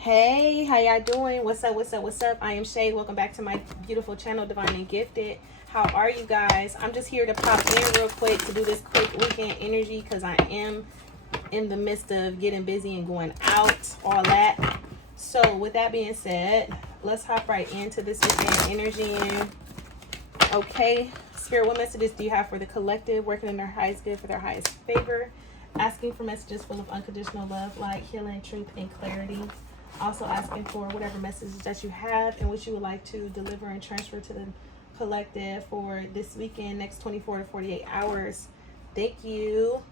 Hey, how y'all doing? What's up? What's up? What's up? I am Shay. Welcome back to my beautiful channel, Divine and Gifted. How are you guys? I'm just here to pop in real quick to do this quick weekend energy because I am in the midst of getting busy and going out, all that. So with that being said, let's hop right into this weekend energy. Okay, Spirit, what messages do you have for the collective, working in their highest good for their highest favor? Asking for messages full of unconditional love, light, healing, truth, and clarity. Also asking for whatever messages that you have and which you would like to deliver and transfer to the collective for this weekend, next 24 to 48 hours. Thank you.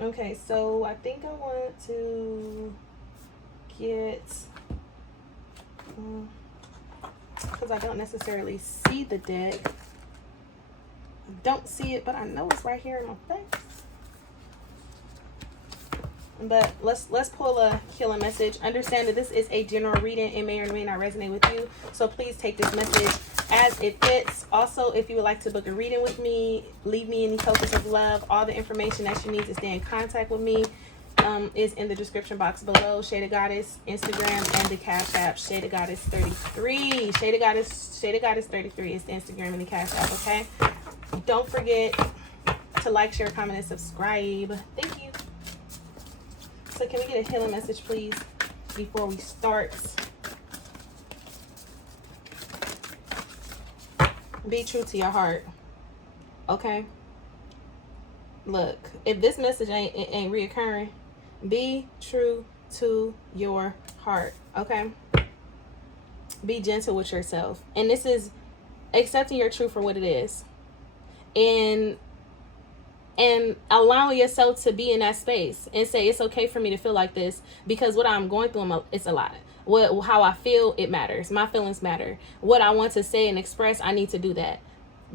Okay, so I think I want to get, because I don't necessarily see the deck. I don't see it, but I know it's right here in my face. But let's pull a healing message. Understand that this is a general reading. It may or may not resonate with you, so please take this message as it fits. Also, if you would like to book a reading with me, leave me any tokens of love. All the information that you need to stay in contact with me is in the description box below. Shade Goddess Instagram and the Cash App. Shade Goddess 33. Shade Goddess 33 is the Instagram and the Cash App. Okay. Don't forget to like, share, comment, and subscribe. Thank you. So can we get a healing message, please, before we start? Be true to your heart. Okay? Look, if this message ain't reoccurring, be true to your heart. Okay? Be gentle with yourself. And this is accepting your truth for what it is. And allowing yourself to be in that space and say, it's okay for me to feel like this because what I'm going through, it's a lot. How I feel, it matters. My feelings matter. What I want to say and express, I need to do that.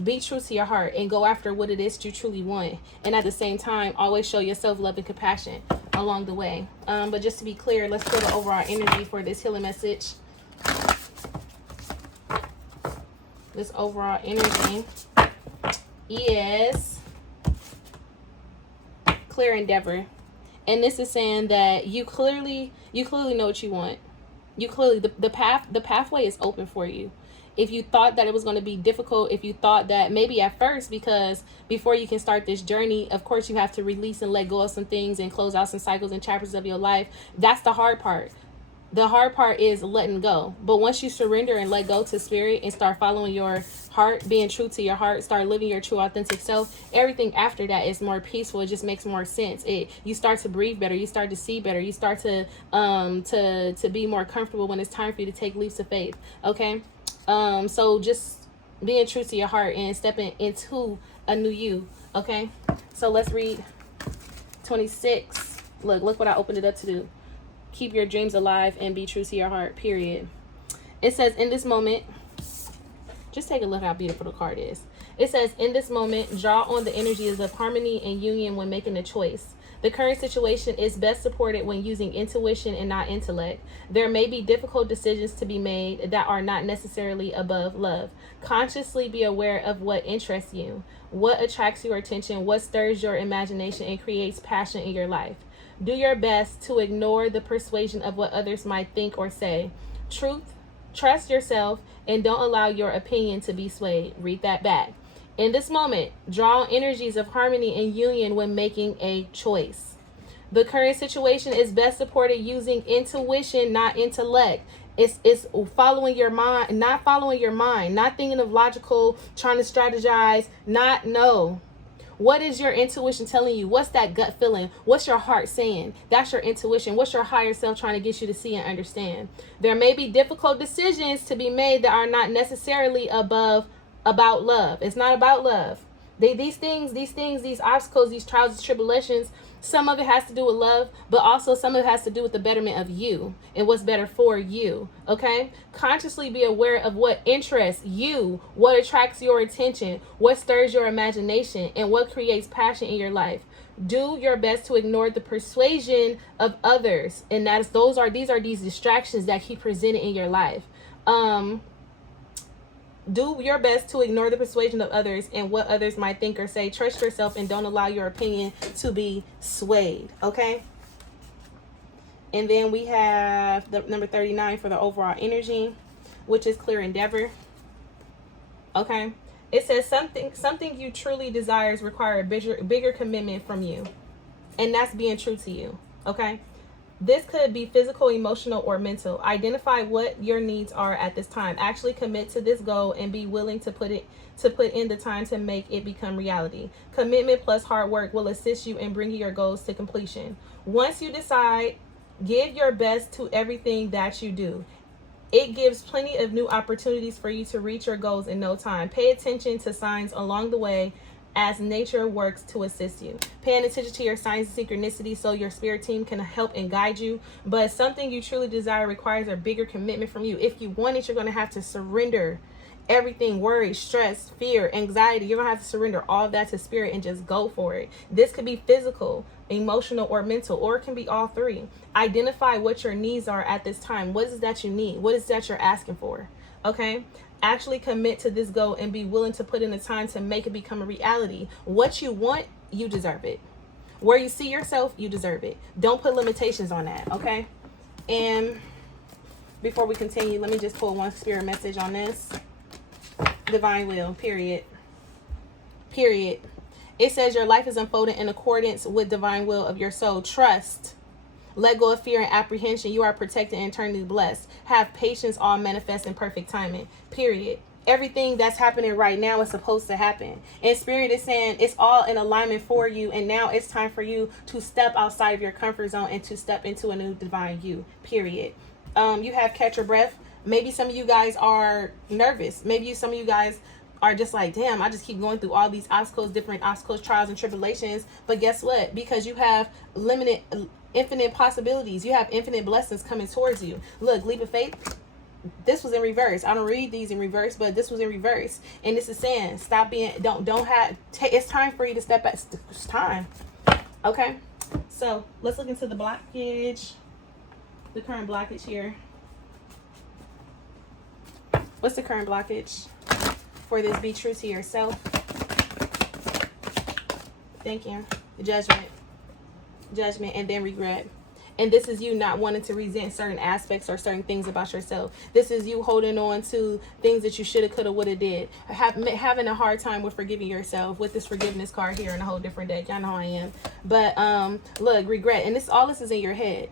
Be true to your heart and go after what it is you truly want. And at the same time, always show yourself love and compassion along the way. But just to be clear, let's feel the overall energy for this healing message. This overall energy is clear endeavor, and this is saying that you clearly know what you want. You clearly, the pathway is open for you. If you thought that it was going to be difficult, if you thought that maybe at first, because before you can start this journey, of course you have to release and let go of some things and close out some cycles and chapters of your life. That's the hard part. The hard part is letting go. But once you surrender and let go to spirit and start following your heart, being true to your heart, start living your true authentic self, everything after that is more peaceful. It just makes more sense. You start to breathe better, you start to see better, you start to be more comfortable when it's time for you to take leaps of faith. Okay? So just being true to your heart and stepping into a new you. Okay? So let's read 26. Look what I opened it up to do. Keep your dreams alive and be true to your heart, period. It says, in this moment, just take a look how beautiful the card is. It says, in this moment, draw on the energies of harmony and union when making a choice. The current situation is best supported when using intuition and not intellect. There may be difficult decisions to be made that are not necessarily above love. Consciously be aware of what interests you, what attracts your attention, what stirs your imagination and creates passion in your life. Do your best to ignore the persuasion of what others might think or say. Trust yourself and don't allow your opinion to be swayed. Read that back. In this moment, draw energies of harmony and union when making a choice. The current situation is best supported using intuition, not intellect. It's following your mind, not thinking of logical, trying to strategize, no. What is your intuition telling you? What's that gut feeling? What's your heart saying? That's your intuition. What's your higher self trying to get you to see and understand? There may be difficult decisions to be made that are not necessarily about love. It's not about love. These obstacles, these trials and tribulations, some of it has to do with love, but also some of it has to do with the betterment of you and what's better for you. Okay? Consciously be aware of what interests you, what attracts your attention, what stirs your imagination, and what creates passion in your life. Do your best to ignore the persuasion of others, and these distractions that keep presenting in your life. Do your best to ignore the persuasion of others and what others might think or say. Trust yourself and don't allow your opinion to be swayed. Okay? And then we have the number 39 for the overall energy, which is clear endeavor. Okay. It says something you truly desires require a bigger commitment from you. And that's being true to you. Okay. This could be physical, emotional, or mental. Identify what your needs are at this time. Actually commit to this goal and be willing to put in the time to make it become reality. Commitment plus hard work will assist you in bringing your goals to completion. Once you decide, give your best to everything that you do. It gives plenty of new opportunities for you to reach your goals in no time. Pay attention to signs along the way as nature works to assist you. Paying attention to your signs of synchronicity so your spirit team can help and guide you. But something you truly desire requires a bigger commitment from you. If you want it, you're going to have to surrender everything, worry, stress, fear, anxiety. You're going to have to surrender all of that to spirit and just go for it. This could be physical, emotional, or mental, or it can be all three. Identify what your needs are at this time. What is that you need? What is that you're asking for? Okay. Actually commit to this goal and be willing to put in the time to make it become a reality. What you want, you deserve it. Where you see yourself, you deserve it. Don't put limitations on that, okay? And before we continue, let me just pull one spirit message on this. Divine will, period. Period. It says your life is unfolding in accordance with divine will of your soul. Trust. Let go of fear and apprehension. You are protected and eternally blessed. Have patience, all manifest in perfect timing. Period. Everything that's happening right now is supposed to happen. And spirit is saying it's all in alignment for you. And now it's time for you to step outside of your comfort zone and to step into a new divine you. Period. You have catch your breath. Maybe some of you guys are nervous. Maybe some of you guys are just like, damn, I just keep going through all these obstacles, different obstacles, trials, and tribulations. But guess what? Because you have infinite possibilities. You have infinite blessings coming towards you. Look, leap of faith. This was in reverse. I don't read these in reverse, but this was in reverse. And this is saying, stop being, it's time for you to step back. It's time. Okay. So let's look into the blockage, the current blockage here. What's the current blockage for this? Be true to yourself. Thank you. Judgment, and then regret. And this is you not wanting to resent certain aspects or certain things about yourself. This is you holding on to things that you shoulda, coulda, woulda did. Having a hard time with forgiving yourself with this forgiveness card here in a whole different deck. Y'all know how I am. But look, regret. And all this is in your head.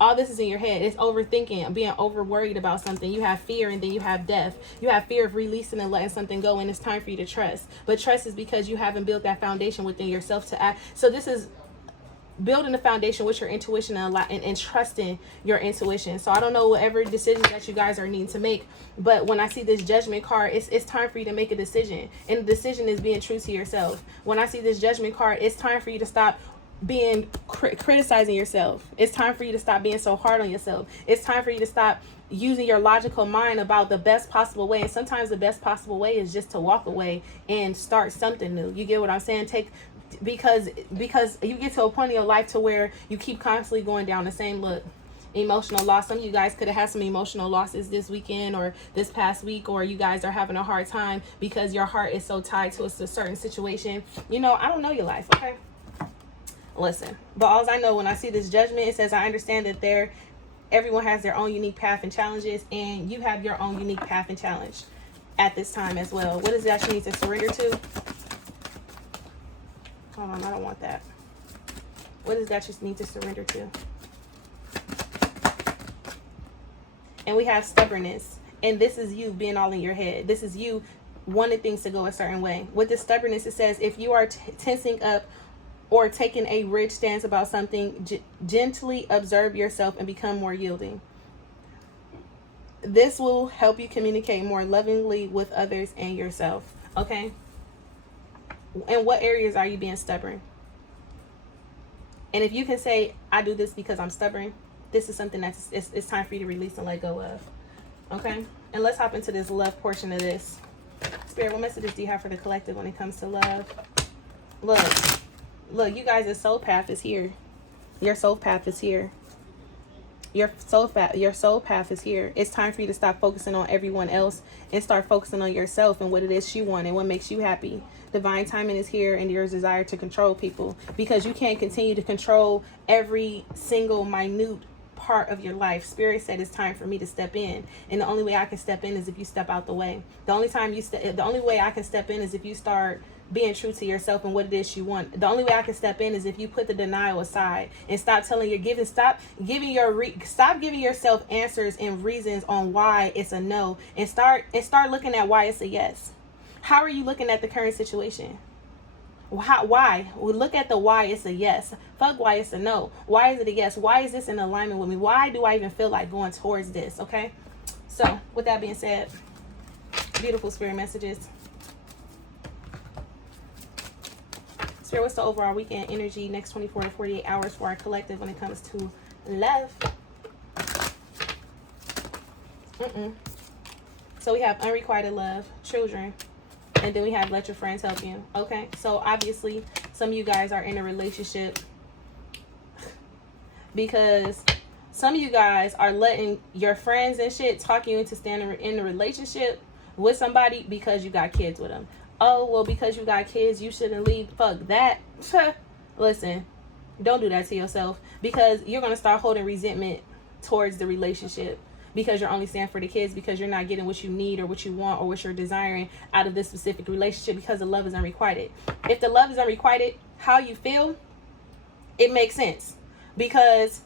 All this is in your head. It's overthinking, being over worried about something. You have fear, and then you have death. You have fear of releasing and letting something go, and it's time for you to trust. But trust is because you haven't built that foundation within yourself to act. So this is building a foundation with your intuition and trusting your intuition. So I don't know whatever decisions that you guys are needing to make, but when I see this judgment card, it's time for you to make a decision. And the decision is being true to yourself. When I see this judgment card, it's time for you to stop being criticizing yourself. It's time for you to stop being so hard on yourself. It's time for you to stop using your logical mind about the best possible way. And sometimes the best possible way is just to walk away and start something new. You get what I'm saying? Because you get to a point in your life to where you keep constantly going down the same emotional loss. Some of you guys could have had some emotional losses this weekend or this past week, or you guys are having a hard time because your heart is so tied to a certain situation. You know, I don't know your life, okay? Listen, but all I know when I see this judgment, it says I understand that everyone has their own unique path and challenges, and you have your own unique path and challenge at this time as well. What is that you need to surrender to? Hold on, I don't want that. What is that you need to surrender to? And we have stubbornness, and this is you being all in your head. This is you wanting things to go a certain way. With this stubbornness, it says if you are tensing up or taking a rigid stance about something, gently observe yourself and become more yielding. This will help you communicate more lovingly with others and yourself. Okay? In what areas are you being stubborn? And if you can say, I do this because I'm stubborn, this is something that's it's time for you to release and let go of. Okay? And let's hop into this love portion of this. Spirit, what messages do you have for the collective when it comes to love? Look, you guys, the soul path is here. Your soul path is here. Your soul path is here. It's time for you to stop focusing on everyone else and start focusing on yourself and what it is you want and what makes you happy. Divine timing is here, and your desire to control people, because you can't continue to control every single minute part of your life. Spirit said it's time for me to step in, and the only way I can step in is if you step out the way. The only way I can step in is if you start being true to yourself and what it is you want. The only way I can step in is if you put the denial aside and stop giving yourself answers and reasons on why it's a no, and start looking at why it's a yes. How are you looking at the current situation? Why? We look at the why it's a yes. Fuck why it's a no. Why is it a yes? Why is this in alignment with me? Why do I even feel like going towards this? Okay. So with that being said, beautiful spirit messages. Spirit, what's the overall weekend energy next 24 to 48 hours for our collective when it comes to love? So we have unrequited love, children, and then we have let your friends help you. Okay, so obviously some of you guys are in a relationship because some of you guys are letting your friends and shit talk you into staying in a relationship with somebody because you got kids with them. Oh, well, because you got kids, you shouldn't leave. Fuck that. Listen, don't do that to yourself, because you're going to start holding resentment towards the relationship because you're only staying for the kids, because you're not getting what you need or what you want or what you're desiring out of this specific relationship, because the love is unrequited. If the love is unrequited, how you feel, it makes sense, because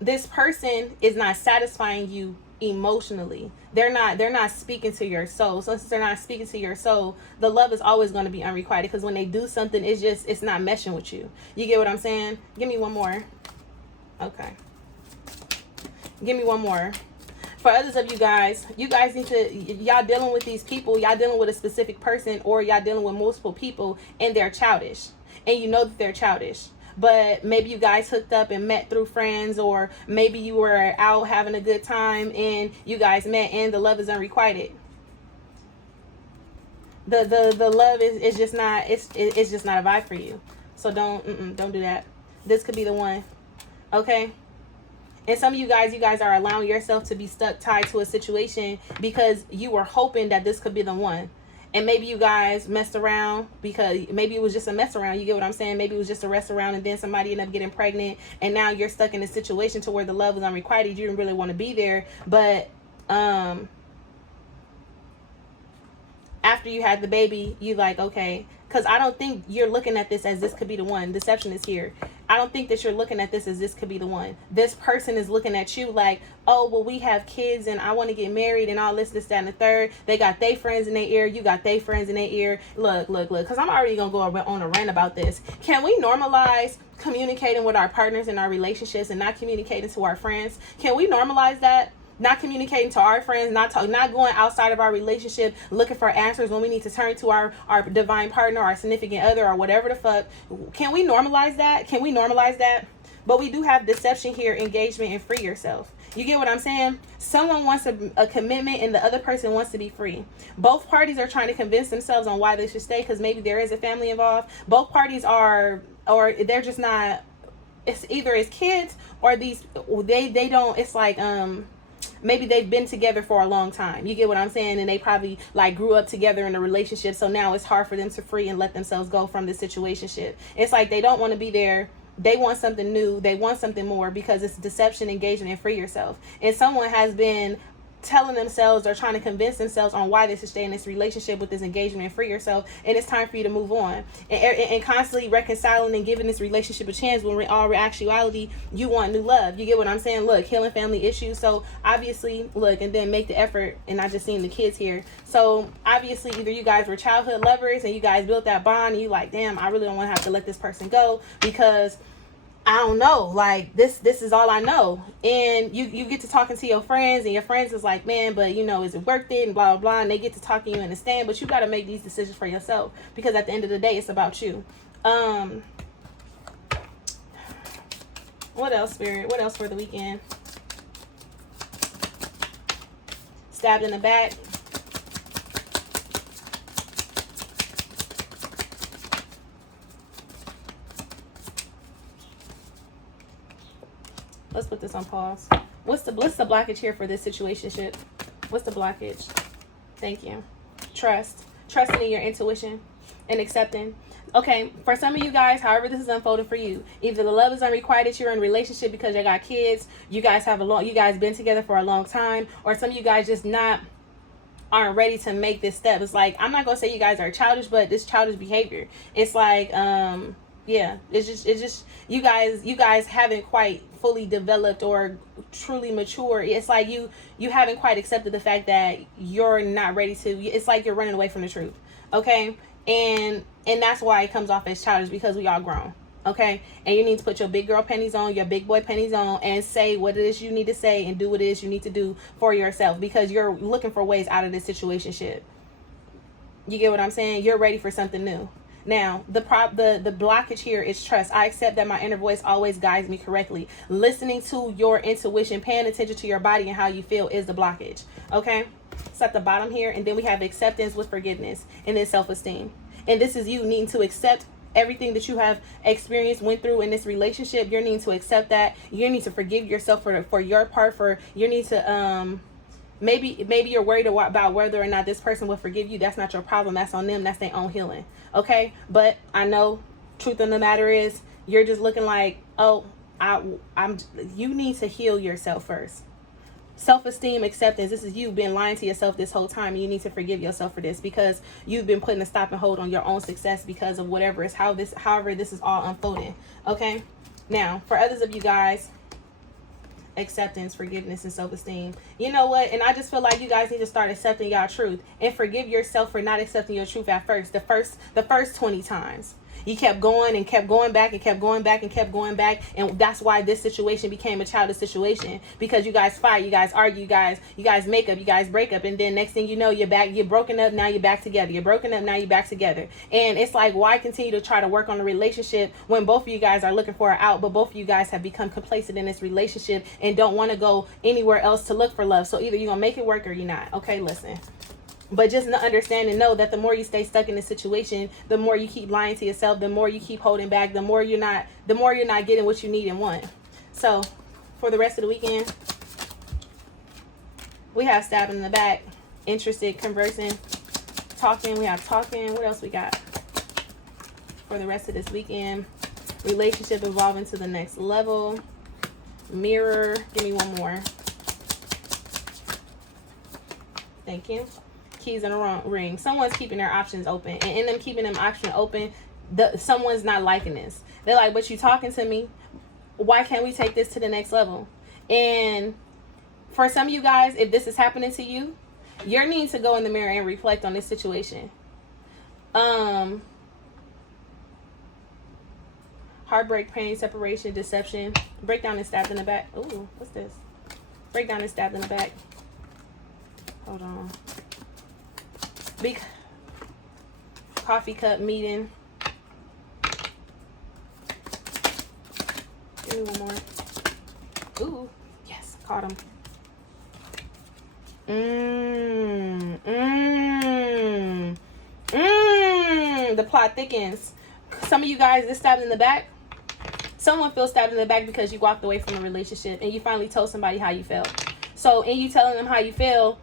this person is not satisfying you emotionally. They're not speaking to your soul. So since they're not speaking to your soul, the love is always going to be unrequited, because when they do something, it's not meshing with you. You get what I'm saying? Give me one more. Okay. Give me one more. For others of you guys need to, y'all dealing with these people, y'all dealing with a specific person, or y'all dealing with multiple people, and they're childish, and you know that they're childish. But maybe you guys hooked up and met through friends, or maybe you were out having a good time and you guys met and the love is unrequited. The love is just not, it's just not a vibe for you. So don't do that. This could be the one. Okay? And some of you guys are allowing yourself to be stuck, tied to a situation because you were hoping that this could be the one. And maybe you guys messed around because maybe it was just a mess around. You get what I'm saying? Maybe it was just a rest around, and then somebody ended up getting pregnant, and now you're stuck in a situation to where the love is unrequited. You didn't really want to be there, but after you had the baby, you like, okay, because I don't think you're looking at this as this could be the one. Deception is here. I don't think that you're looking at this as this could be the one. This person is looking at you like, oh, well, we have kids and I want to get married and all this, that, and the third. They got their friends in their ear. You got their friends in their ear. Look, because I'm already going to go on a rant about this. Can we normalize communicating with our partners in our relationships and not communicating to our friends? Can we normalize that? Not communicating to our friends, not going outside of our relationship looking for answers when we need to turn to our divine partner, our significant other, or whatever the fuck. Can we normalize that? Can we normalize that? But we do have deception here, engagement, and free yourself. You get what I'm saying? Someone wants a commitment and the other person wants to be free. Both parties are trying to convince themselves on why they should stay, because maybe there is a family involved. Both parties are, or they're just not, it's either it's kids or they don't, it's like, maybe they've been together for a long time. You get what I'm saying? And they probably like grew up together in a relationship. So now it's hard for them to free and let themselves go from this situationship. It's like they don't want to be there. They want something new. They want something more, because it's deception, engagement, and free yourself. And someone has been telling themselves or trying to convince themselves on why they should stay in this relationship with this engagement and free yourself, and it's time for you to move on, and constantly reconciling and giving this relationship a chance when in all actuality you want new love. You get what I'm saying? Look, healing family issues. So obviously, look, and then make the effort, and I just seen the kids here. So obviously either you guys were childhood lovers and you guys built that bond and you like, damn, I really don't want to have to let this person go because I don't know, like this is all I know. And you get to talking to your friends, and your friends is like, man, but you know, is it worth it, and blah blah blah, and they get to talking you understand, but you got to make these decisions for yourself, because at the end of the day it's about you. What else, Spirit? What else for the weekend? Stabbed in the back. Let's put this on pause. What's the blockage here for this situationship? What's the blockage? Thank you. Trust. Trusting in your intuition. and accepting. Okay, for some of you guys, however this is unfolding for you, either the love is unrequited, you're in a relationship because you got kids, you guys been together for a long time, or some of you guys just aren't ready to make this step. It's like, I'm not gonna say you guys are childish, but this childish behavior. It's like, yeah, it's just you guys haven't quite fully developed or truly mature. It's like you haven't quite accepted the fact that you're not ready to. It's like you're running away from the truth. Okay, and that's why it comes off as childish, because we all grown. Okay, and you need to put your big girl panties on, your big boy panties on, and say what it is you need to say and do what it is you need to do for yourself, because you're looking for ways out of this situationship. You get what I'm saying? You're ready for something new. Now, the blockage here is trust. I accept that my inner voice always guides me correctly. Listening to your intuition, paying attention to your body and how you feel is the blockage. Okay? It's at the bottom here. And then we have acceptance with forgiveness, and then self-esteem. And this is you needing to accept everything that you have experienced, went through in this relationship. You're needing to accept that. You need to forgive yourself for your part. You need to maybe you're worried about whether or not this person will forgive you. That's not your problem. That's on them. That's their own healing. Okay? But I know truth of the matter is you're just looking like, oh, you need to heal yourself first. Self-esteem, acceptance. This is you been lying to yourself this whole time, and you need to forgive yourself for this, because you've been putting a stop and hold on your own success because of however this is all unfolding. Okay? Now, for others of you guys, acceptance, forgiveness, and self-esteem. You know what? And I just feel like you guys need to start accepting y'all truth and forgive yourself for not accepting your truth at first. The first 20 times. You kept going and kept going back and kept going back and kept going back. And that's why this situation became a childish situation. Because you guys fight, you guys argue, you guys make up, you guys break up. And then next thing you know, you're broken up, now you're back together. You're broken up, now you're back together. And it's like, why continue to try to work on a relationship when both of you guys are looking for an out, but both of you guys have become complacent in this relationship and don't want to go anywhere else to look for love. So either you're going to make it work or you're not. Okay, listen. But just understand and know that the more you stay stuck in this situation, the more you keep lying to yourself, the more you keep holding back, the more you're not getting what you need and want. So for the rest of the weekend, we have stabbing in the back, interested, conversing, talking. We have talking. What else we got for the rest of this weekend? Relationship evolving to the next level. Mirror. Give me one more. Thank you. Keys in the wrong ring. Someone's keeping their options open, and in them keeping them options open, someone's not liking this. They're like, but you talking to me, why can't we take this to the next level? And for some of you guys, if this is happening to you, you're needing to go in the mirror and reflect on this situation. Heartbreak, pain, separation, deception, breakdown and stabbed in the back. Ooh, what's this? Breakdown and stabbed in the back. Hold on. Big coffee cup meeting. Give me one more. Ooh, yes, caught him. The plot thickens. Some of you guys, this stabbed in the back. Someone feels stabbed in the back because you walked away from a relationship and you finally told somebody how you felt. So, in you telling them how you feel,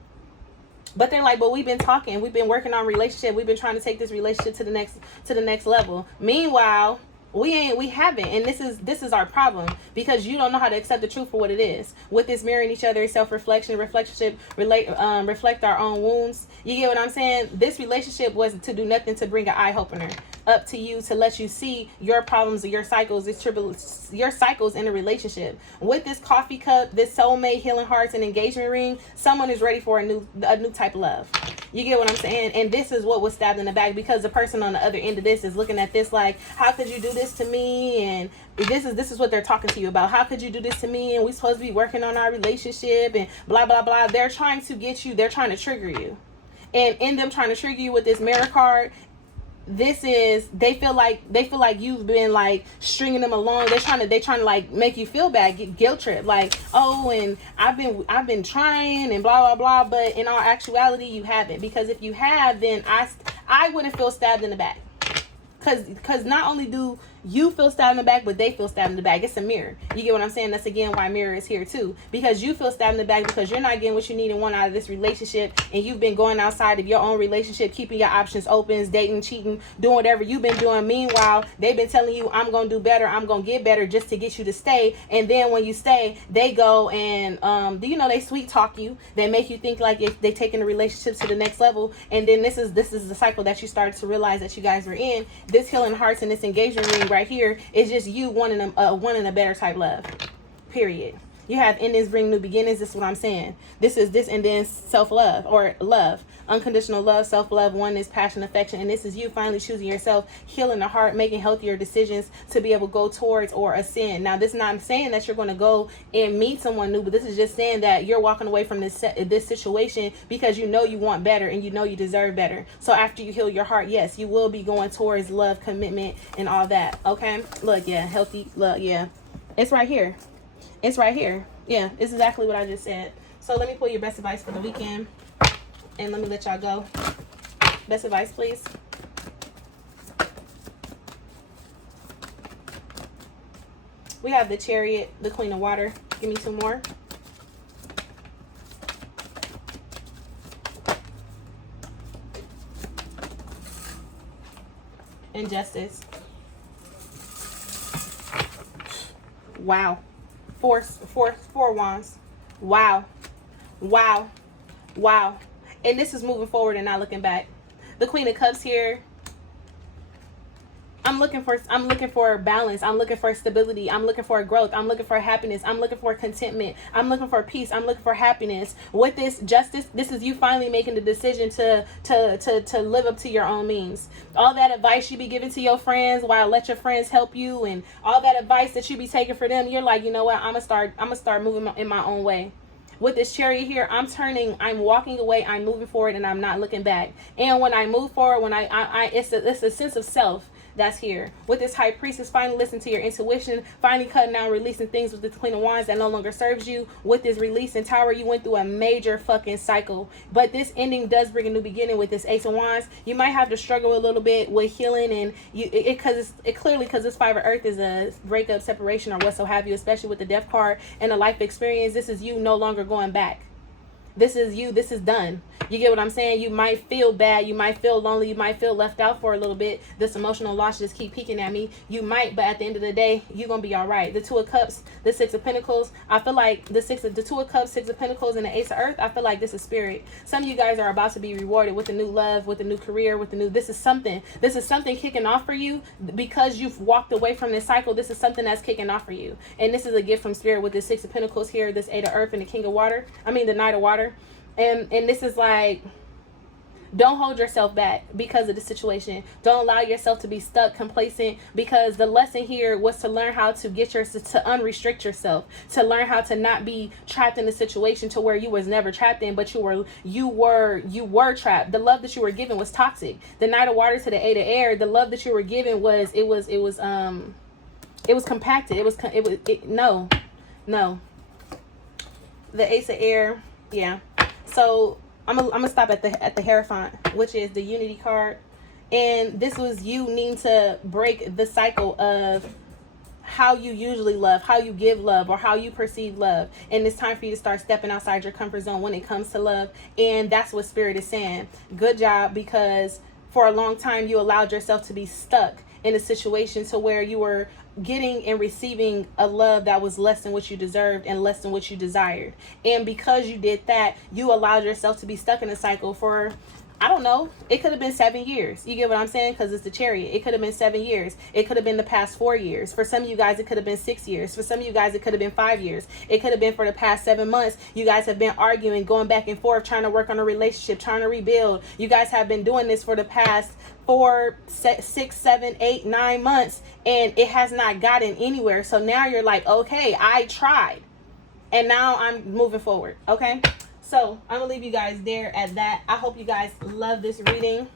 but they're like, but we've been talking, we've been working on relationship, we've been trying to take this relationship to the next level. Meanwhile, we haven't, and this is our problem, because you don't know how to accept the truth for what it is. With this mirroring each other, self-reflection, reflection, reflect our own wounds. You get what I'm saying? This relationship was to do nothing to bring an eye opener up to you, to let you see your problems or your cycles, your cycles in a relationship. With this coffee cup, this soulmate, healing hearts, and engagement ring, someone is ready for a new type of love. You get what I'm saying? And this is what was stabbed in the back, because the person on the other end of this is looking at this like, how could you do this to me? And this is what they're talking to you about. How could you do this to me? And we supposed to be working on our relationship and blah, blah, blah. They're trying to get you. They're trying to trigger you. And in them trying to trigger you with this mirror card, they feel like you've been like stringing them along. They're trying to like make you feel bad, get guilt trip, like, oh, and I've been trying and blah blah blah. But in all actuality, you haven't, because if you have, then I wouldn't feel stabbed in the back, because not only do You feel stabbed in the back, but they feel stabbed in the back. It's a mirror. You get what I'm saying? That's again why mirror is here too. Because you feel stabbed in the back because you're not getting what you need and want out of this relationship, and you've been going outside of your own relationship, keeping your options open, dating, cheating, doing whatever you've been doing. Meanwhile, they've been telling you, I'm gonna do better, I'm gonna get better, just to get you to stay. And then when you stay, they go and they sweet talk you. They make you think like if they taking the relationship to the next level. And then this is the cycle that you started to realize that you guys were in. This healing hearts and this engagement ring right here is just you wanting a better type love, period. You have in this bring new beginnings. This is what I'm saying. This and then self-love or love, unconditional love, self-love, oneness, passion, affection. And this is you finally choosing yourself, healing the heart, making healthier decisions to be able to go towards or ascend. Now, this is not saying that you're going to go and meet someone new, but this is just saying that you're walking away from this situation because you know you want better and you know you deserve better. So after you heal your heart, yes, you will be going towards love, commitment, and all that. Okay? Look, yeah, healthy love, yeah. It's right here. It's right here. Yeah, it's exactly what I just said. So let me pull your best advice for the weekend. And let me let y'all go. Best advice, please. We have the Chariot, the Queen of Water. Give me 2 more. And Justice. Wow. Four wands. Wow. Wow. Wow. And this is moving forward and not looking back. The Queen of Cups here. I'm looking for balance. I'm looking for stability. I'm looking for growth. I'm looking for happiness. I'm looking for contentment. I'm looking for peace. I'm looking for happiness. With this Justice, this is you finally making the decision to live up to your own means. All that advice you be giving to your friends, while let your friends help you, and all that advice that you be taking for them, you're like, you know what? I'm gonna start moving in my own way. With this Chariot here, I'm walking away, I'm moving forward, and I'm not looking back. And when I move forward, it's a sense of self that's here. With this High Priestess, finally listen to your intuition, finally cutting down, releasing things with this Queen of Wands that no longer serves you. With this Release and Tower, you went through a major fucking cycle, but this ending does bring a new beginning. With this Ace of Wands, you might have to struggle a little bit with healing, and because this 5 of Earth is a breakup, separation, or what so have you, especially with the Death card and a life experience. This is you no longer going back. This is you. This is done. You get what I'm saying? You might feel bad. You might feel lonely. You might feel left out for a little bit. This emotional loss just keep peeking at me. You might, but at the end of the day, you're going to be all right. The 2 of Cups, the 6 of Pentacles. I feel like the 2 of Cups, 6 of Pentacles, and the Ace of Earth. I feel like this is spirit. Some of you guys are about to be rewarded with a new love, with a new career, with a new, this is something kicking off for you because you've walked away from this cycle. This is something that's kicking off for you. And this is a gift from spirit with this 6 of Pentacles here, this 8 of Earth, and the King of Water. The Knight of Water. And this is like, don't hold yourself back because of the situation. Don't allow yourself to be stuck, complacent, because the lesson here was to learn how to to unrestrict yourself, to learn how to not be trapped in a situation to where you was never trapped in, but you were trapped. The love that you were given was toxic. The Knight of Water to the 8 of Air, the love that you were given was compacted. No. The Ace of Air, yeah. So I'm gonna stop at the Hierophant, which is the Unity card, and this was you needing to break the cycle of how you usually love, how you give love, or how you perceive love. And it's time for you to start stepping outside your comfort zone when it comes to love. And that's what Spirit is saying. Good job, because for a long time you allowed yourself to be stuck in a situation to where you were getting and receiving a love that was less than what you deserved and less than what you desired. And because you did that, you allowed yourself to be stuck in a cycle for, I don't know, it could have been 7 years. You get what I'm saying? Because it's the Chariot. It could have been 7 years. It could have been the past 4 years. For some of you guys, it could have been 6 years. For some of you guys, it could have been 5 years. It could have been for the past 7 months. You guys have been arguing, going back and forth, trying to work on a relationship, trying to rebuild. You guys have been doing this for the past 4, 6, 7, 8, 9 months, and it has not gotten anywhere. So now you're like, okay, I tried, and now I'm moving forward. Okay. So I'm gonna leave you guys there at that. I hope you guys love this reading.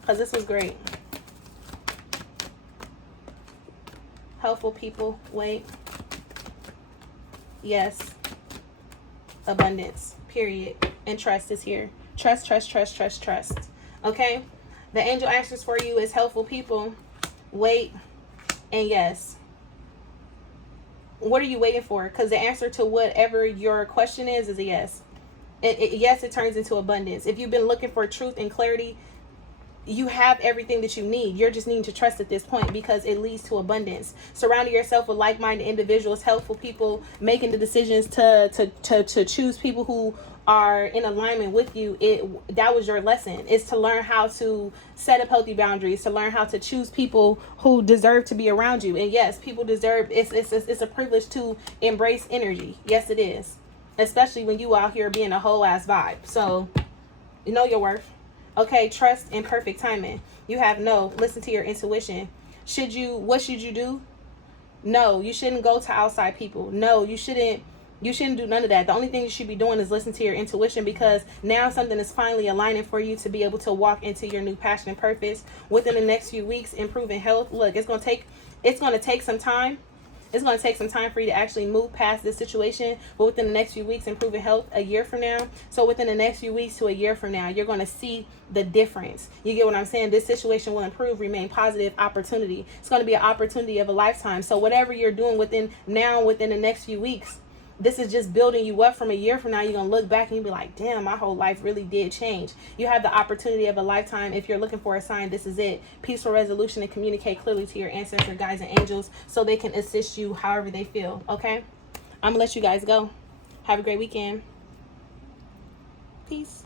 Because this was great. Helpful people. Wait. Yes. Abundance. Period. And trust is here. Trust. Okay. The angel answers for you is helpful people. Wait and yes. What are you waiting for? Because the answer to whatever your question is a yes. Yes, it turns into abundance. If you've been looking for truth and clarity, you have everything that you need. You're just needing to trust at this point, because it leads to abundance. Surrounding yourself with like-minded individuals, helpful people, making the decisions to choose people who are in alignment with you. That was your lesson, is to learn how to set up healthy boundaries, to learn how to choose people who deserve to be around you. And yes, people deserve, it's a privilege to embrace energy. Yes, it is, especially when you out here being a whole ass vibe. So you know your worth. Okay, trust in perfect timing. You have no. Listen to your intuition. What should you do? No, you shouldn't go to outside people. No, you shouldn't do none of that. The only thing you should be doing is listen to your intuition, because now something is finally aligning for you to be able to walk into your new passion and purpose within the next few weeks. Improving health. Look, it's going to take some time. It's going to take some time for you to actually move past this situation, but within the next few weeks, improving health a year from now. So within the next few weeks to a year from now, you're going to see the difference. You get what I'm saying? This situation will improve, remain positive, opportunity. It's going to be an opportunity of a lifetime. So whatever you're doing within the next few weeks, this is just building you up. From a year from now, you're going to look back and you'll be like, damn, my whole life really did change. You have the opportunity of a lifetime. If you're looking for a sign, this is it. Peaceful resolution, and communicate clearly to your ancestor, guides, and angels so they can assist you however they feel. Okay? I'm going to let you guys go. Have a great weekend. Peace.